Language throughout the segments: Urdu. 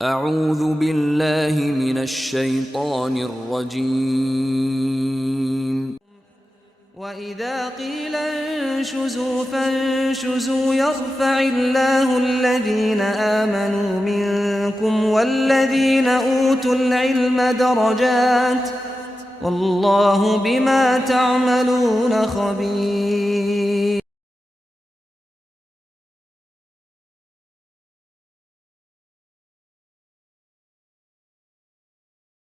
اعوذ باللہ من الشیطان الرجیم وَإِذَا قِيلَ انشُزُوا فَانشُزُوا يَرْفَعِ اللَّهُ الَّذِينَ آمَنُوا مِنكُمْ وَالَّذِينَ أُوتُوا الْعِلْمَ دَرَجَاتٍ وَاللَّهُ بِمَا تَعْمَلُونَ خَبِيرٌ.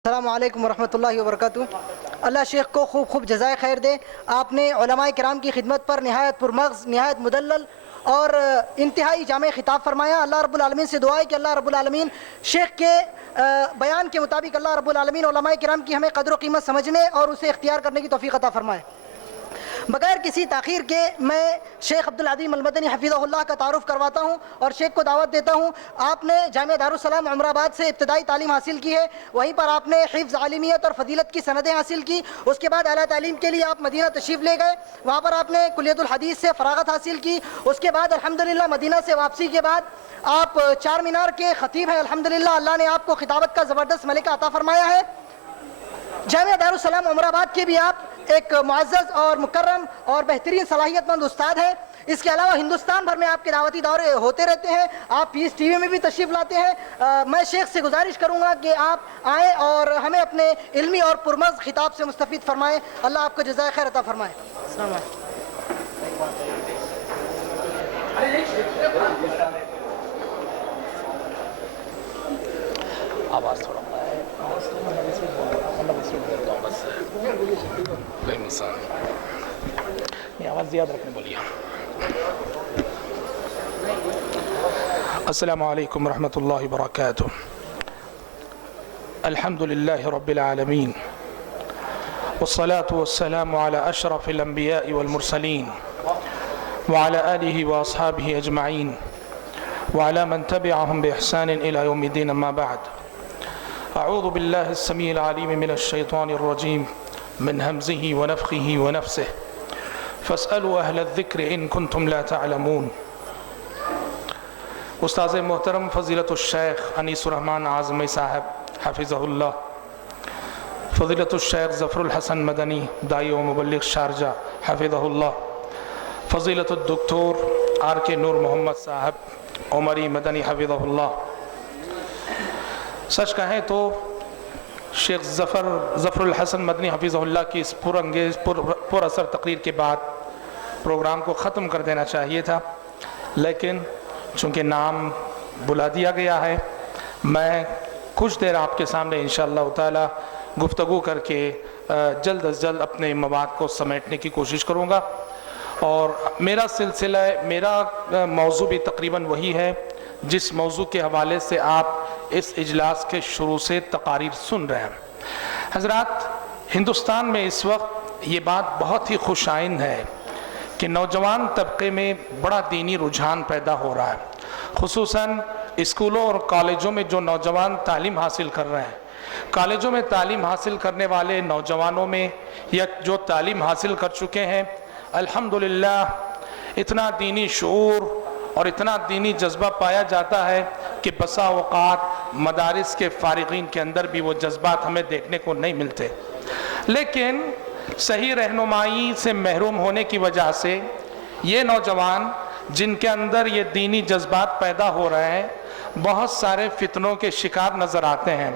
السلام علیکم ورحمۃ اللہ وبرکاتہ. اللہ شیخ کو خوب خوب جزائے خیر دے. آپ نے علماء کرام کی خدمت پر نہایت پرمغز، نہایت مدلل اور انتہائی جامع خطاب فرمایا. اللہ رب العالمین سے دعا ہے کہ اللہ رب العالمین شیخ کے بیان کے مطابق اللہ رب العالمین علماء کرام کی ہمیں قدر و قیمت سمجھنے اور اسے اختیار کرنے کی توفیق عطا فرمائے. بغیر کسی تاخیر کے میں شیخ عبدالعظیم المدنی حفظہ اللہ کا تعارف کرواتا ہوں اور شیخ کو دعوت دیتا ہوں. آپ نے جامعہ دارالسلام عمر آباد سے ابتدائی تعلیم حاصل کی ہے، وہیں پر آپ نے حفظ، عالمیت اور فضیلت کی سندیں حاصل کی. اس کے بعد اعلیٰ تعلیم کے لیے آپ مدینہ تشریف لے گئے، وہاں پر آپ نے کلیت الحدیث سے فراغت حاصل کی. اس کے بعد الحمدللہ مدینہ سے واپسی کے بعد آپ چار مینار کے خطیب ہیں. الحمدللہ اللہ نے آپ کو خطابت کا زبردست ملکہ عطا فرمایا ہے. جامعہ دارالسلام عمر آباد کے بھی آپ ایک معزز اور مکرم اور بہترین صلاحیت مند استاد ہیں. اس کے علاوہ ہندوستان بھر میں آپ کے دعوتی دورے ہوتے رہتے ہیں. آپ پیس ٹی وی میں بھی تشریف لاتے ہیں. میں شیخ سے گزارش کروں گا کہ آپ آئیں اور ہمیں اپنے علمی اور پرمغز خطاب سے مستفید فرمائیں. اللہ آپ کو جزائے خیر عطا فرمائے. السلام علیکم. آواز تھوڑا آواز زیادہ رکھنے بولیے. السلام علیکم ورحمۃ اللہ وبرکاتہ. الحمد للہ رب العالمین والصلاة والسلام على اشرف الانبیاء والمرسلین وعلى آلہ واصحابہ اجمعین وعلى من تبعهم بإحسان إلى يوم الدين. اما بعد، اعوذ باللہ السمیع العلیم من الشیطان الرجیم من همزه ونفخه ونفسه فاسألوا اہل الذکر ان کنتم لا تعلمون. استاذ محترم فضیلت الشیخ انیس الرحمن اعظمی صاحب حفظہ اللہ، فضیلت الشیخ ظفر الحسن مدنی داعی و مبلغ شارجہ حفظہ اللہ، فضیلت الدکتور آر کے نور محمد صاحب عمری مدنی حفظہ اللہ. سچ کہیں تو شیخ ظفر الحسن مدنی حفظہ اللہ کی اس پرانگیز پر اثر تقریر کے بعد پروگرام کو ختم کر دینا چاہیے تھا، لیکن چونکہ نام بلا دیا گیا ہے، میں کچھ دیر آپ کے سامنے انشاءاللہ تعالی گفتگو کر کے جلد از جلد اپنے مواد کو سمیٹنے کی کوشش کروں گا. اور میرا سلسلہ، میرا موضوع بھی تقریباً وہی ہے جس موضوع کے حوالے سے آپ اس اجلاس کے شروع سے تقاریر سن رہے ہیں. حضرات، ہندوستان میں اس وقت یہ بات بہت ہی خوش آئند ہے کہ نوجوان طبقے میں بڑا دینی رجحان پیدا ہو رہا ہے. خصوصاً اسکولوں اور کالجوں میں جو نوجوان تعلیم حاصل کر رہے ہیں، کالجوں میں تعلیم حاصل کرنے والے نوجوانوں میں یا جو تعلیم حاصل کر چکے ہیں، الحمدللہ اتنا دینی شعور اور اتنا دینی جذبہ پایا جاتا ہے کہ بسا اوقات مدارس کے فارغین کے اندر بھی وہ جذبات ہمیں دیکھنے کو نہیں ملتے. لیکن صحیح رہنمائی سے محروم ہونے کی وجہ سے یہ نوجوان جن کے اندر یہ دینی جذبات پیدا ہو رہے ہیں، بہت سارے فتنوں کے شکار نظر آتے ہیں.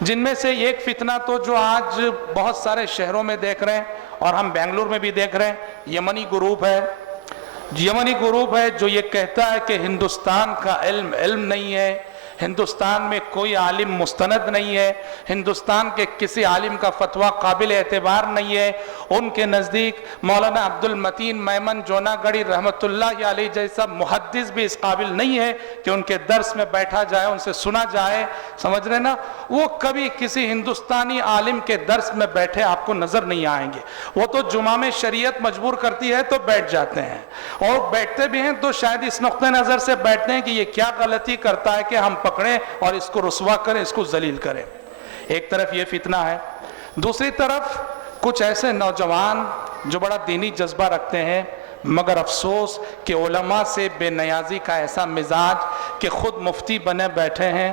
جن میں سے ایک فتنہ تو جو آج بہت سارے شہروں میں دیکھ رہے ہیں اور ہم بنگلور میں بھی دیکھ رہے ہیں، یمنی گروپ ہے جو یہ کہتا ہے کہ ہندوستان کا علم نہیں ہے، ہندوستان میں کوئی عالم مستند نہیں ہے، ہندوستان کے کسی عالم کا فتویٰ قابل اعتبار نہیں ہے. ان کے نزدیک مولانا عبد المتین میمن جوناگڑھی رحمۃ اللہ علیہ جیسا محدث بھی اس قابل نہیں ہے کہ ان کے درس میں بیٹھا جائے، ان سے سنا جائے. سمجھ رہے نا؟ وہ کبھی کسی ہندوستانی عالم کے درس میں بیٹھے آپ کو نظر نہیں آئیں گے. وہ تو جمعہ میں شریعت مجبور کرتی ہے تو بیٹھ جاتے ہیں، اور بیٹھتے بھی ہیں تو شاید اس نقطہ نظر سے بیٹھتے ہیں کہ یہ کیا غلطی کرتا ہے کہ ہم پکڑیں اور اس کو رسوا کریں، اس کو ذلیل کریں. ایک طرف یہ فتنہ ہے، دوسری طرف کچھ ایسے نوجوان جو بڑا دینی جذبہ رکھتے ہیں، مگر افسوس کہ علماء سے بے نیازی کا ایسا مزاج کہ خود مفتی بنے بیٹھے ہیں،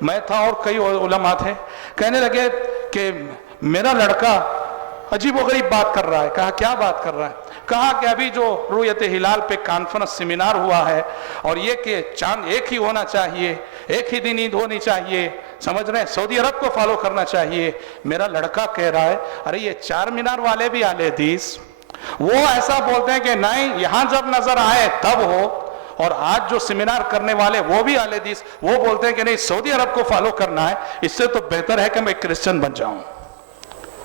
میں تھا اور کئی علماء تھے، کہنے لگے کہ میرا لڑکا عجیب و غریب بات کر رہا ہے. کہا کیا بات کر رہا ہے؟ کہا کہ ابھی جو رؤیت ہلال پہ کانفرنس سیمینار ہوا ہے اور یہ کہ چاند ایک ہی ہونا چاہیے، ایک ہی دن عید ہونی چاہیے، سمجھ رہے ہیں، سعودی عرب کو فالو کرنا چاہیے. میرا لڑکا کہہ رہا ہے ارے یہ چار مینار والے بھی اہل حدیث، وہ ایسا بولتے ہیں کہ نہیں یہاں جب نظر آئے تب ہو، اور آج جو سیمینار کرنے والے وہ بھی اہل حدیث، وہ بولتے ہیں کہ نہیں سعودی عرب کو فالو کرنا ہے، اس سے تو بہتر ہے کہ میں کرسچن بن جاؤں.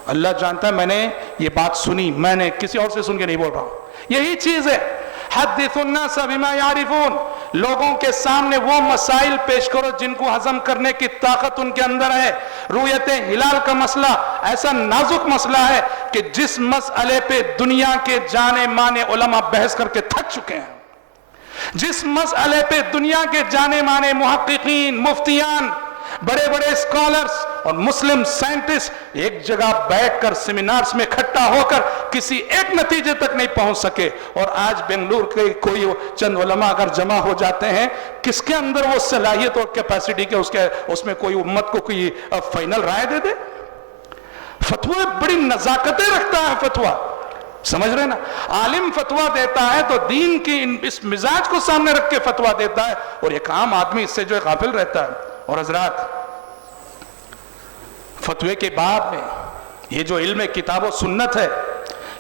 اللہ جانتا ہے میں نے یہ بات سنی، میں نے کسی اور سے سن کے نہیں بول رہا ہوں. یہی چیز ہے، حدث الناس بما يعرفون، لوگوں کے سامنے وہ مسائل پیش کرو جن کو ہضم کرنے کی طاقت ان کے اندر ہے. رؤیت ہلال کا مسئلہ ایسا نازک مسئلہ ہے کہ جس مسئلے پہ دنیا کے جانے مانے علماء بحث کر کے تھک چکے ہیں، جس مسئلے پہ دنیا کے جانے مانے محققین، مفتیان، بڑے بڑے اسکالرز اور مسلم سائنٹسٹ ایک جگہ بیٹھ کر سیمینارز میں اکٹھا ہو کر کسی ایک نتیجے تک نہیں پہنچ سکے، اور آج بنگلور کے کوئی چند علماء اگر جمع ہو جاتے ہیں، کس کے اندر وہ صلاحیت اور کیپیسٹی کہ اس میں کوئی امت کو کوئی فائنل رائے دے دے؟ فتوی بڑی نزاکتیں رکھتا ہے فتویٰ، سمجھ رہے نا؟ عالم فتویٰ دیتا ہے تو دین کی اس مزاج کو سامنے رکھ کے فتویٰ دیتا ہے، اور ایک عام آدمی اس سے جو غافل رہتا ہے. اور حضرات، فتوے کے بعد میں یہ جو علم کتاب و سنت ہے،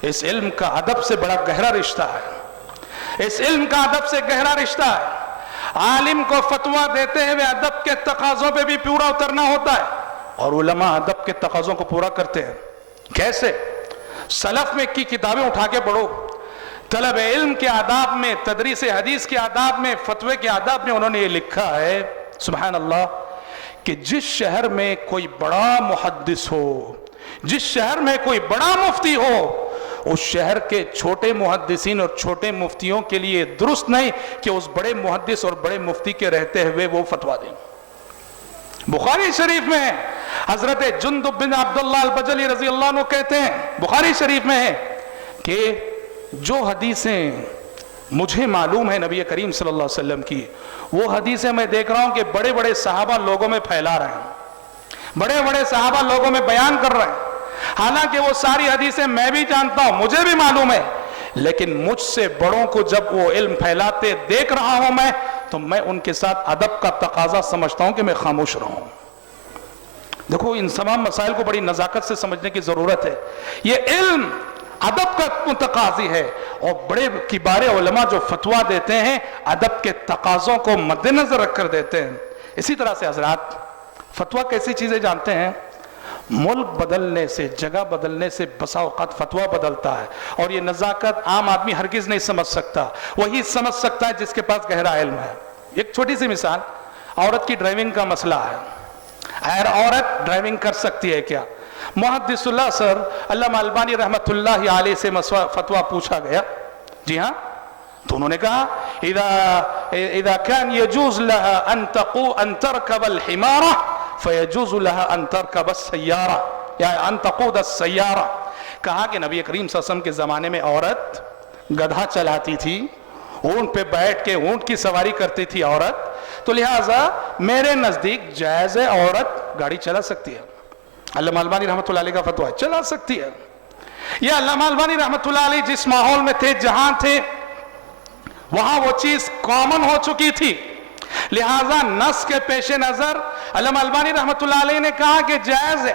اس علم کا ادب سے بڑا گہرا رشتہ ہے، اس علم کا ادب سے گہرا رشتہ ہے. عالم کو فتویٰ دیتے ہوئے ادب کے تقاضوں پہ بھی پورا اترنا ہوتا ہے، اور علماء ادب کے تقاضوں کو پورا کرتے ہیں. کیسے؟ سلف میں کی کتابیں اٹھا کے پڑھو، طلب علم کے آداب میں، تدریس حدیث کے آداب میں، فتوے کے آداب میں انہوں نے یہ لکھا ہے، سبحان اللہ، کہ جس شہر میں کوئی بڑا محدث ہو، جس شہر میں کوئی بڑا مفتی ہو، اس شہر کے چھوٹے محدثین اور چھوٹے مفتیوں کے لیے درست نہیں کہ اس بڑے محدث اور بڑے مفتی کے رہتے ہوئے وہ فتویٰ دیں. بخاری شریف میں حضرت جندب بن عبداللہ البجلی رضی اللہ عنہ کہتے ہیں، بخاری شریف میں ہے کہ جو حدیثیں مجھے معلوم ہے نبی کریم صلی اللہ علیہ وسلم کی، وہ حدیثیں میں دیکھ رہا ہوں کہ بڑے بڑے صحابہ لوگوں میں پھیلا رہے ہیں، بڑے بڑے صحابہ لوگوں میں بیان کر رہے ہیں. حالانکہ وہ ساری حدیثیں میں بھی جانتا ہوں، مجھے بھی معلوم ہے، لیکن مجھ سے بڑوں کو جب وہ علم پھیلاتے دیکھ رہا ہوں میں، تو میں ان کے ساتھ ادب کا تقاضا سمجھتا ہوں کہ میں خاموش رہوں. دیکھو ان تمام مسائل کو بڑی نزاکت سے سمجھنے کی ضرورت ہے. یہ علم ادب کا تقاضی ہے، اور بڑے کبار علماء جو فتویٰ دیتے ہیں ادب کے تقاضوں کو مد نظر رکھ کر دیتے ہیں. اسی طرح سے حضرات، فتویٰ کیسی چیزیں جانتے ہیں؟ ملک بدلنے سے، جگہ بدلنے سے بسا اوقات فتویٰ بدلتا ہے، اور یہ نزاکت عام آدمی ہرگز نہیں سمجھ سکتا. وہی سمجھ سکتا ہے جس کے پاس گہرا علم ہے. ایک چھوٹی سی مثال، عورت کی ڈرائیونگ کا مسئلہ ہے. عورت ڈرائیونگ کر سکتی ہے کیا؟ محدث اللہ سر علامہ البانی رحمت اللہ علیہ سے فتویٰ پوچھا گیا. جی ہاں، تو انہوں نے کہا اذا كان يجوز لها ان تركب الحمارة فيجوز لها ان تركب السيارة، یا ان تقود السيارة. کہا کہ نبی کریم صلی اللہ علیہ وسلم کے زمانے میں عورت گدھا چلاتی تھی، اونٹ پہ بیٹھ کے اونٹ کی سواری کرتی تھی عورت، تو لہٰذا میرے نزدیک جائز ہے عورت گاڑی چلا سکتی ہے. علامہ البانی رحمت اللہ علیہ کا فتویٰ ہے چلا سکتی ہے. یہ علامہ البانی رحمت اللہ علیہ جس ماحول میں تھے، جہاں تھے، وہاں وہ چیز کامن ہو چکی تھی، لہٰذا نص کے پیش نظر علامہ البانی رحمت اللہ علیہ نے کہا کہ جائز ہے.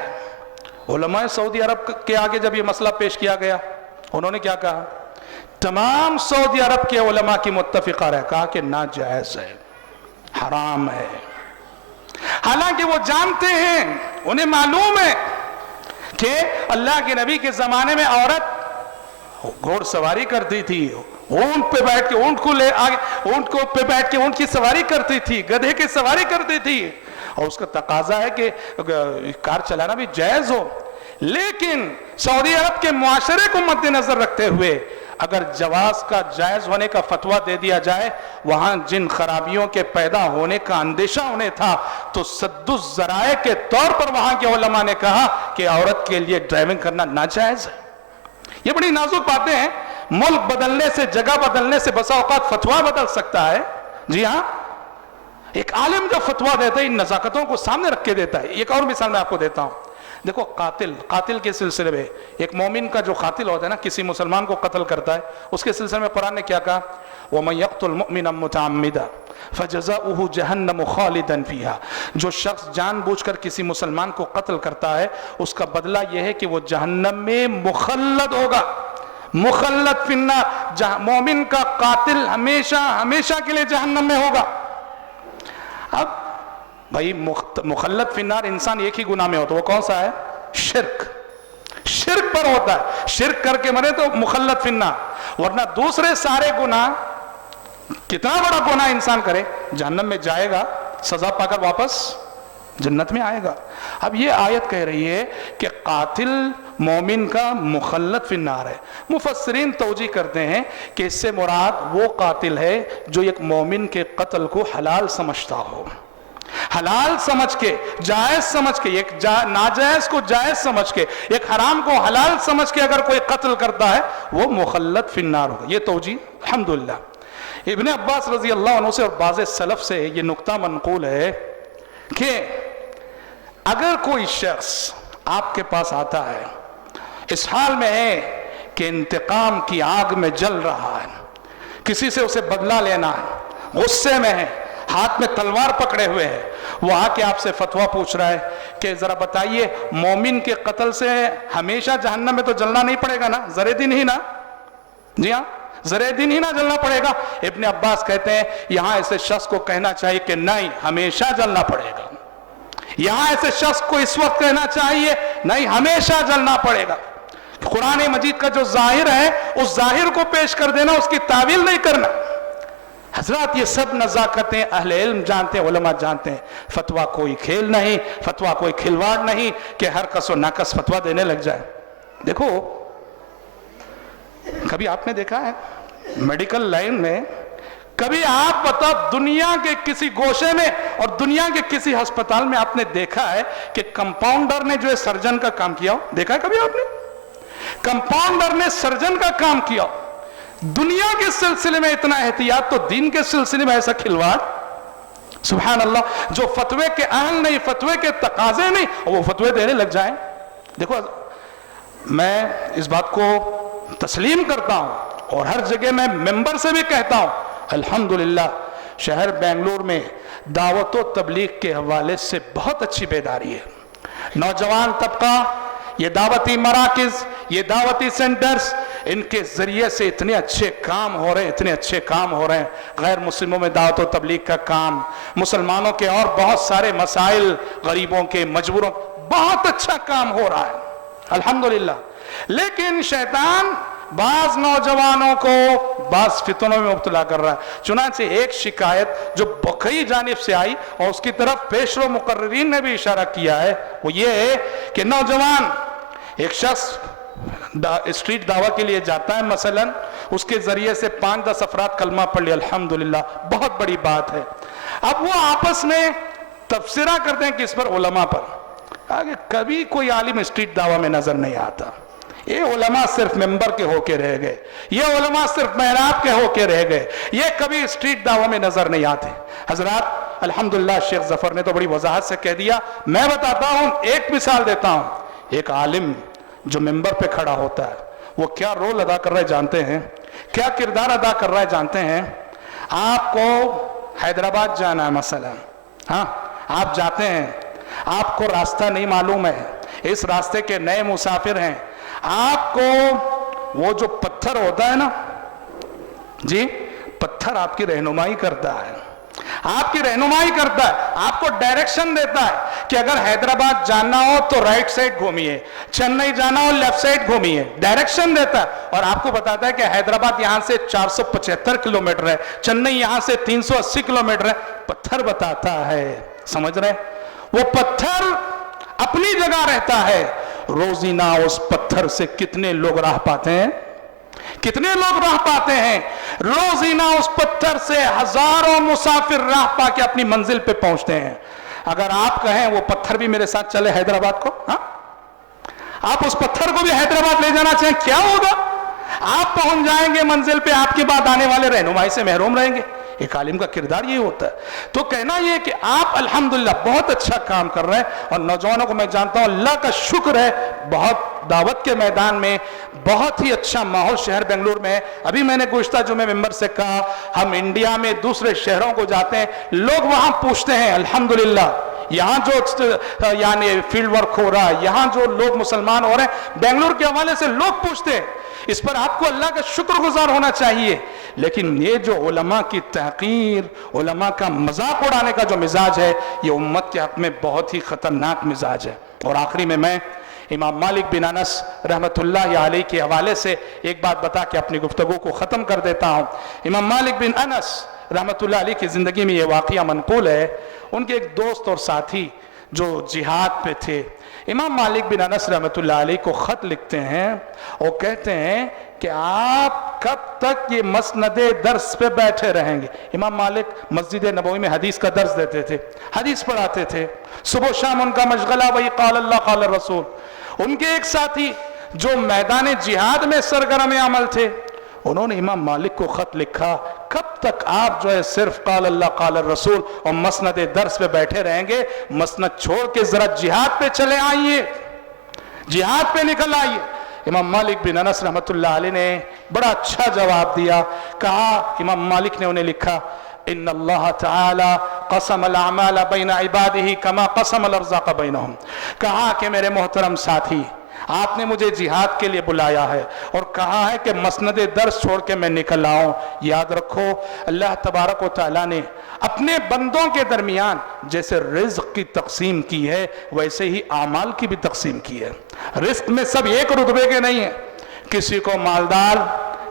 علماء سعودی عرب کے آگے جب یہ مسئلہ پیش کیا گیا، انہوں نے کیا کہا؟ تمام سعودی عرب کے علماء کی متفقہ رہے، کہا کہ ناجائز ہے، حرام ہے. حالانکہ وہ جانتے ہیں، انہیں معلوم ہے کہ اللہ کے نبی کے زمانے میں عورت گھوڑ سواری کرتی تھی، اونٹ پہ بیٹھ کے اونٹ کو لے آگے، اونٹ کو پہ بیٹھ کے اونٹ کی سواری کرتی تھی، گدھے کی سواری کرتی تھی، اور اس کا تقاضا ہے کہ کار چلانا بھی جائز ہو. لیکن سعودی عرب کے معاشرے کو مد نظر رکھتے ہوئے اگر جواز کا جائز ہونے کا فتویٰ دے دیا جائے، وہاں جن خرابیوں کے پیدا ہونے کا اندیشہ انہیں تھا، تو سد الذرائع کے طور پر وہاں کے علماء نے کہا کہ عورت کے لیے ڈرائیونگ کرنا ناجائز ہے. یہ بڑی نازک باتیں ہیں. ملک بدلنے سے، جگہ بدلنے سے بسا اوقات فتویٰ بدل سکتا ہے. جی ہاں، ایک عالم جو فتویٰ دیتا ہے ان نزاکتوں کو سامنے رکھ کے دیتا ہے. ایک اور مثال میں آپ کو دیتا ہوں. دیکھو قاتل کے سلسلے میں ایک مومن کا جو قاتل ہوتا ہے نا, کسی مسلمان کو قتل کرتا ہے, اس کے سلسلے میں قرآن نے کیا کہا؟ وَمَن يَقْتُلْ مُؤْمِنًا مُتَعَمِّدًا فَجَزَاؤُهُ جَهَنَّمُ خَالِدًا فِيهَا. جو شخص جان بوجھ کر کسی مسلمان کو قتل کرتا ہے, اس کا بدلہ یہ ہے کہ وہ جہنم میں مخلد ہوگا, مخلد فی النار. مومن کا قاتل ہمیشہ کے لیے جہنم میں ہوگا. اب بھائی مخلد فی النار انسان ایک ہی گناہ میں ہوتا ہے, وہ کون سا ہے؟ شرک پر ہوتا ہے. شرک کر کے مرے تو مخلد فی النار, ورنہ دوسرے سارے گناہ, کتنا بڑا گناہ انسان کرے جہنم میں جائے گا, سزا پا کر واپس جنت میں آئے گا. اب یہ آیت کہہ رہی ہے کہ قاتل مومن کا مخلد فی النار ہے. مفسرین توجیہ کرتے ہیں کہ اس سے مراد وہ قاتل ہے جو ایک مومن کے قتل کو حلال سمجھتا ہو, حلال سمجھ کے, جائز سمجھ کے, ایک ناجائز کو جائز سمجھ کے, ایک حرام کو حلال سمجھ کے اگر کوئی قتل کرتا ہے وہ مخلد فی النار ہوگا. یہ توجیہ الحمدللہ ابن عباس رضی اللہ عنہ سے اور بعض سلف سے یہ نقطہ منقول ہے کہ اگر کوئی شخص آپ کے پاس آتا ہے, اس حال میں ہے کہ انتقام کی آگ میں جل رہا ہے, کسی سے اسے بدلہ لینا ہے, غصے میں ہے, ہاتھ میں تلوار پکڑے ہوئے ہے, وہ آ کے آپ سے فتویٰ پوچھ رہا ہے کہ ذرا بتائیے مومن کے قتل سے ہمیشہ جہنم میں تو جلنا نہیں پڑے گا نا, ذرے دن ہی نا, جی ہاں ذرے دن ہی نہ جلنا پڑے گا. ابن عباس کہتے ہیں یہاں ایسے شخص کو کہنا چاہیے کہ نہیں ہمیشہ جلنا پڑے گا. یہاں ایسے شخص کو اس وقت کہنا چاہیے نہیں ہمیشہ جلنا پڑے گا. قرآن مجید کا جو ظاہر ہے اس ظاہر کو پیش کر دینا, اس کی تعویل نہیں کرنا. حضرات یہ سب نزاکتیں اہل علم جانتے ہیں, علماء جانتے ہیں. فتویٰ کوئی کھیل نہیں, فتویٰ کوئی کھلواڑ نہیں کہ ہر کس و ناکس فتویٰ دینے لگ جائے. دیکھو کبھی آپ نے دیکھا ہے میڈیکل لائن میں, کبھی آپ بتا دنیا کے کسی گوشے میں اور دنیا کے کسی ہسپتال میں آپ نے دیکھا ہے کہ کمپاؤنڈر نے جو ہے سرجن کا کام کیا ہو؟ دیکھا ہے کبھی آپ نے کمپاؤنڈر نے سرجن کا کام کیا ہو؟ دنیا کے سلسلے میں اتنا احتیاط تو دین کے سلسلے میں ایسا کھلواڑ, سبحان اللہ, جو فتوے کے اہل نہیں, فتوے کے تقاضے نہیں, وہ فتوے دینے لگ جائیں. دیکھو میں اس بات کو تسلیم کرتا ہوں اور ہر جگہ میں ممبر سے بھی کہتا ہوں, الحمدللہ شہر بنگلور میں دعوت و تبلیغ کے حوالے سے بہت اچھی بیداری ہے. نوجوان طبقہ, یہ دعوتی مراکز, یہ دعوتی سینٹرز, ان کے ذریعے سے اتنے اچھے کام ہو رہے ہیں, اتنے اچھے کام ہو رہے ہیں. غیر مسلموں میں دعوت و تبلیغ کا کام, مسلمانوں کے اور بہت سارے مسائل, غریبوں کے, مجبوروں, بہت اچھا کام ہو رہا ہے الحمدللہ. لیکن شیطان بعض نوجوانوں کو بعض فتنوں میں مبتلا کر رہا ہے. چنانچہ ایک شکایت جو بقی جانب سے آئی اور اس کی طرف پیشرو مقررین نے بھی اشارہ کیا ہے, وہ یہ ہے کہ نوجوان, ایک شخص اسٹریٹ دعویٰ کے لیے جاتا ہے مثلا, اس کے ذریعے سے 5-10 افراد کلمہ پڑھ لیا, الحمدللہ بہت بڑی بات ہے. اب وہ آپس میں تبصرہ کرتے ہیں کس پر؟ علماء پر. آگے کبھی کوئی عالم اسٹریٹ دعویٰ میں نظر نہیں آتا. یہ علماء صرف ممبر کے ہو کے رہ گئے, یہ علماء صرف محراب کے ہو کے رہ گئے, یہ کبھی اسٹریٹ دعویٰ میں نظر نہیں آتے. حضرات الحمدللہ شیخ ظفر نے تو بڑی وضاحت سے کہہ دیا. میں بتاتا ہوں, ایک مثال دیتا ہوں. ایک عالم جو ممبر پہ کھڑا ہوتا ہے وہ کیا رول ادا کر رہے جانتے ہیں؟ کیا کردار ادا کر رہے جانتے ہیں؟ آپ کو حیدرآباد جانا ہے مثلا, ہاں آپ جاتے ہیں, آپ کو راستہ نہیں معلوم ہے, اس راستے کے نئے مسافر ہیں, آپ کو وہ جو پتھر ہوتا ہے نا جی, پتھر آپ کی رہنمائی کرتا ہے, آپ کی رہنمائی کرتا ہے, آپ کو ڈائریکشن دیتا ہے کہ اگر حیدرآباد جانا ہو تو رائٹ سائڈ گھومیے, چنئی جانا ہو لیفٹ سائڈ گھومیے, ڈائریکشن دیتا ہے. اور آپ کو بتاتا ہے کہ حیدرآباد یہاں سے 475 کلومیٹر ہے, چنئی یہاں سے 380 کلومیٹر ہے. پتھر بتاتا ہے, سمجھ رہے ہیں؟ وہ پتھر اپنی جگہ رہتا ہے. روزینہ اس پتھر سے کتنے لوگ راہ پاتے ہیں, کتنے لوگ راہ پاتے ہیں. روزینہ اس پتھر سے ہزاروں مسافر راہ پا کے اپنی منزل پہ پہنچتے ہیں. اگر آپ کہیں وہ پتھر بھی میرے ساتھ چلے حیدرآباد کو, ہاں آپ اس پتھر کو بھی حیدرآباد لے جانا چاہیں, کیا ہوگا؟ آپ پہنچ جائیں گے منزل پہ, آپ کے بعد آنے والے رہنمائی سے محروم رہیں گے. ایک عالم کا کردار یہ ہوتا ہے. تو کہنا یہ کہ آپ الحمدللہ بہت اچھا کام کر رہے ہیں, اور نوجوانوں کو میں جانتا ہوں اللہ کا شکر ہے بہت دعوت کے میدان میں بہت ہی اچھا ماحول شہر بنگلور میں ہے. ابھی میں نے گزشتہ جمعے ممبر سے کہا, ہم انڈیا میں دوسرے شہروں کو جاتے ہیں, لوگ وہاں پوچھتے ہیں الحمدللہ یہاں جو یعنی فیلڈ ورک ہو رہا ہے, یہاں جو لوگ مسلمان ہو رہے ہیں, بنگلور کے حوالے سے لوگ پوچھتے ہیں. اس پر آپ کو اللہ کا شکر گزار ہونا چاہیے. لیکن یہ جو علماء کی تحقیر, علماء کا مذاق اڑانے کا جو مزاج ہے, یہ امت کے حق میں بہت ہی خطرناک مزاج ہے. اور آخری میں امام مالک بن انس رحمت اللہ علیہ کے حوالے سے ایک بات بتا کے اپنی گفتگو کو ختم کر دیتا ہوں. امام مالک بن انس رحمت اللہ علیہ کی زندگی میں یہ واقعہ منقول ہے. ان کے ایک دوست اور ساتھی جو جہاد پہ تھے, امام مالک بن انس رحمت اللہ علیہ کو خط لکھتے ہیں اور کہتے ہیں کہ آپ کب تک یہ مسند درس پہ بیٹھے رہیں گے. امام مالک مسجد نبوی میں حدیث کا درس دیتے تھے, حدیث پڑھاتے تھے, صبح شام ان کا مشغلہ وہی قال اللہ قال الرسول. ان کے ایک ساتھی جو میدان جہاد میں سرگرم عمل تھے, انہوں نے امام مالک کو خط لکھا, کب تک آپ جو ہے صرف قال اللہ قال الرسول اور مسند درس پہ بیٹھے رہیں گے, مسند چھوڑ کے ذرا جہاد پہ چلے آئیے, جہاد پہ نکل آئیے. امام مالک بن انس رحمت اللہ علیہ نے بڑا اچھا جواب دیا. کہا, امام مالک نے انہیں لکھا, ان اللہ تعالی قسم الاعمال بین عبادہ کما قسم الارزاق بینہم. کہا کہ میرے محترم ساتھی, آپ نے مجھے جہاد کے لیے بلایا ہے اور کہا ہے کہ مسند درس چھوڑ کے میں نکل آؤں. یاد رکھو اللہ تبارک و تعالیٰ نے اپنے بندوں کے درمیان جیسے رزق کی تقسیم کی ہے, ویسے ہی اعمال کی بھی تقسیم کی ہے. رزق میں سب ایک رتبے کے نہیں ہیں, کسی کو مالدار,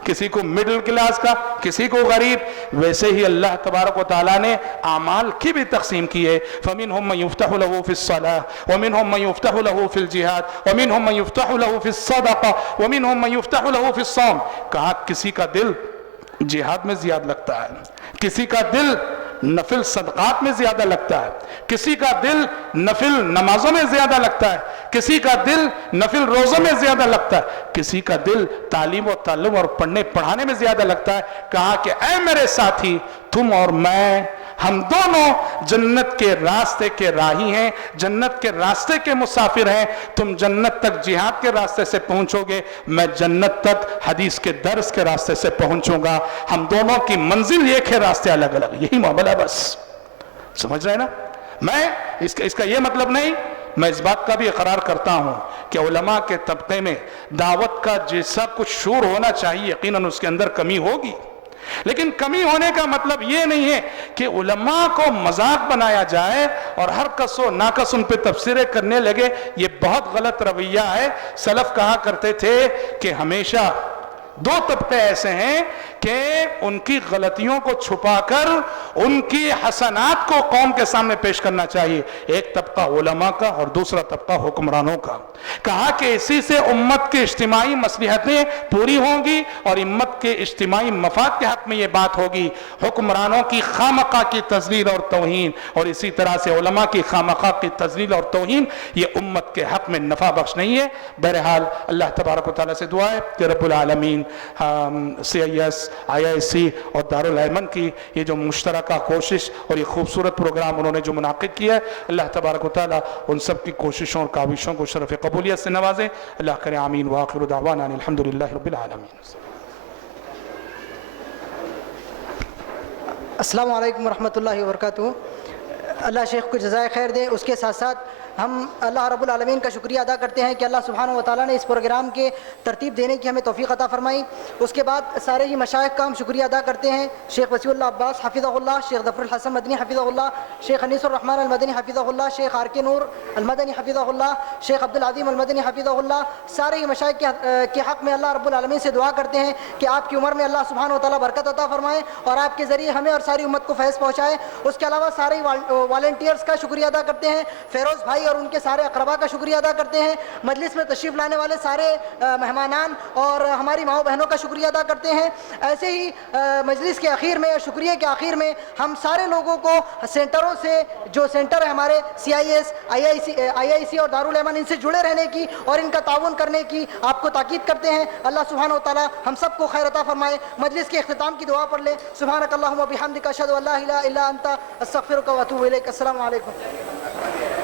کسی کو مڈل کلاس کا, کسی کو غریب. ویسے ہی اللہ تبارک و تعالیٰ نے اعمال کی بھی تقسیم کی ہے. فَمِنْهُمْ مَنْ يُفْتَحُ لَهُ فِي الصَّلَاةِ وَمِنْهُمْ مَنْ يُفْتَحُ لَهُ فِي الْجِهَادِ وَمِنْهُمْ مَنْ يُفْتَحُ لَهُ فِي الصَّدَقَةِ وَمِنْهُمْ مَنْ يُفْتَحُ لَهُ فِي الصَّوْمِ. کہا کسی کا دل جہاد میں زیادہ لگتا ہے, کسی کا دل نفل صدقات میں زیادہ لگتا ہے, کسی کا دل نفل نمازوں میں زیادہ لگتا ہے, کسی کا دل نفل روزوں میں زیادہ لگتا ہے, کسی کا دل تعلیم و تعلم اور پڑھنے پڑھانے میں زیادہ لگتا ہے. کہا کہ اے میرے ساتھی, تم اور میں ہم دونوں جنت کے راستے کے راہی ہیں, جنت کے راستے کے مسافر ہیں. تم جنت تک جہاد کے راستے سے پہنچو گے, میں جنت تک حدیث کے درس کے راستے سے پہنچوں گا. ہم دونوں کی منزل ایک ہے, راستے الگ الگ. یہی معاملہ ہے بس. سمجھ رہے نا؟ میں اس کا یہ مطلب نہیں, میں اس بات کا بھی اقرار کرتا ہوں کہ علماء کے طبقے میں دعوت کا جیسا کچھ شور ہونا چاہیے, یقیناً اس کے اندر کمی ہوگی. لیکن کمی ہونے کا مطلب یہ نہیں ہے کہ علماء کو مذاق بنایا جائے اور ہر کس و ناکس ان پہ تفسیریں کرنے لگے. یہ بہت غلط رویہ ہے. سلف کہا کرتے تھے کہ ہمیشہ دو طبقے ایسے ہیں کہ ان کی غلطیوں کو چھپا کر ان کی حسنات کو قوم کے سامنے پیش کرنا چاہیے. ایک طبقہ علماء کا اور دوسرا طبقہ حکمرانوں کا. کہا کہ اسی سے امت کی اجتماعی مصلحتیں پوری ہوں گی اور امت کے اجتماعی مفاد کے حق میں یہ بات ہوگی. حکمرانوں کی خامخواہ کی تذلیل اور توہین اور اسی طرح سے علماء کی خامخواہ کی تذلیل اور توہین یہ امت کے حق میں نفع بخش نہیں ہے. بہرحال اللہ تبارک و تعالیٰ سے دعا ہے کہ رب العالمین CIS, IIC اور دارالایمن کی یہ جو مشترکہ کوشش اور یہ خوبصورت پروگرام انہوں نے جو منعقد کیا ہے, اللہ تبارک و تعالیٰ ان سب کی کوششوں اور کاوشوں کو شرف قبولیت سے نوازے. اللہ کرے آمین. وآخر دعوانا الحمدللہ رب العالمین. السلام علیکم ورحمۃ اللہ وبرکاتہ. اللہ شیخ کو جزائے خیر دے. اس کے ساتھ ساتھ ہم اللہ رب العالمین کا شکریہ ادا کرتے ہیں کہ اللہ سبحانہ و تعالیٰ نے اس پروگرام کے ترتیب دینے کی ہمیں توفیق عطا فرمائی. اس کے بعد سارے ہی مشائخ کا ہم شکریہ ادا کرتے ہیں. شیخ وسیع اللہ عباس حفظہ اللہ, شیخ ظفر الحسن مدنی حفظہ اللہ, شیخ انیس الرحمن المدنی حفظہ اللہ, شیخ RK نور المدنی حفظہ اللہ, شیخ عبدالعظیم المدنی حفظہ اللہ. سارے ہی مشائخ کے حق میں اللہ رب العالمین سے دعا کرتے ہیں کہ آپ کی عمر میں اللہ سبحانہ و تعالیٰ برکت عطا فرمائے اور آپ کے ذریعے ہمیں اور ساری امت کو فیض پہنچائے. اس کے علاوہ سارے والنٹیئرز کا شکریہ ادا کرتے ہیں, فیروز بھائی اور ان کے سارے اقربا کا شکریہ ادا کرتے ہیں، مجلس میں تشریف لانے والے سارے مہمانان اور ہماری ماؤں بہنوں کا شکریہ ادا کرتے ہیں۔ ایسے ہی مجلس کے آخر میں، شکریہ کے آخر میں، ہم سارے لوگوں کو سینٹروں سے، جو سینٹر ہے ہمارے CIS، IIC اور دارالایمان، ان سے جڑے رہنے کی اور ان کا تعاون کرنے کی آپ کو تاکید کرتے ہیں۔ اللہ سبحانہ و تعالی ہم سب کو خیر عطا فرمائے۔ مجلس کے اختتام کی دعا پڑھ لیں۔ سبحانک اللہم و بحمدک، اشہد ان لا الہ الا انت، استغفرک و اتوب الیک۔ السلام علیکم۔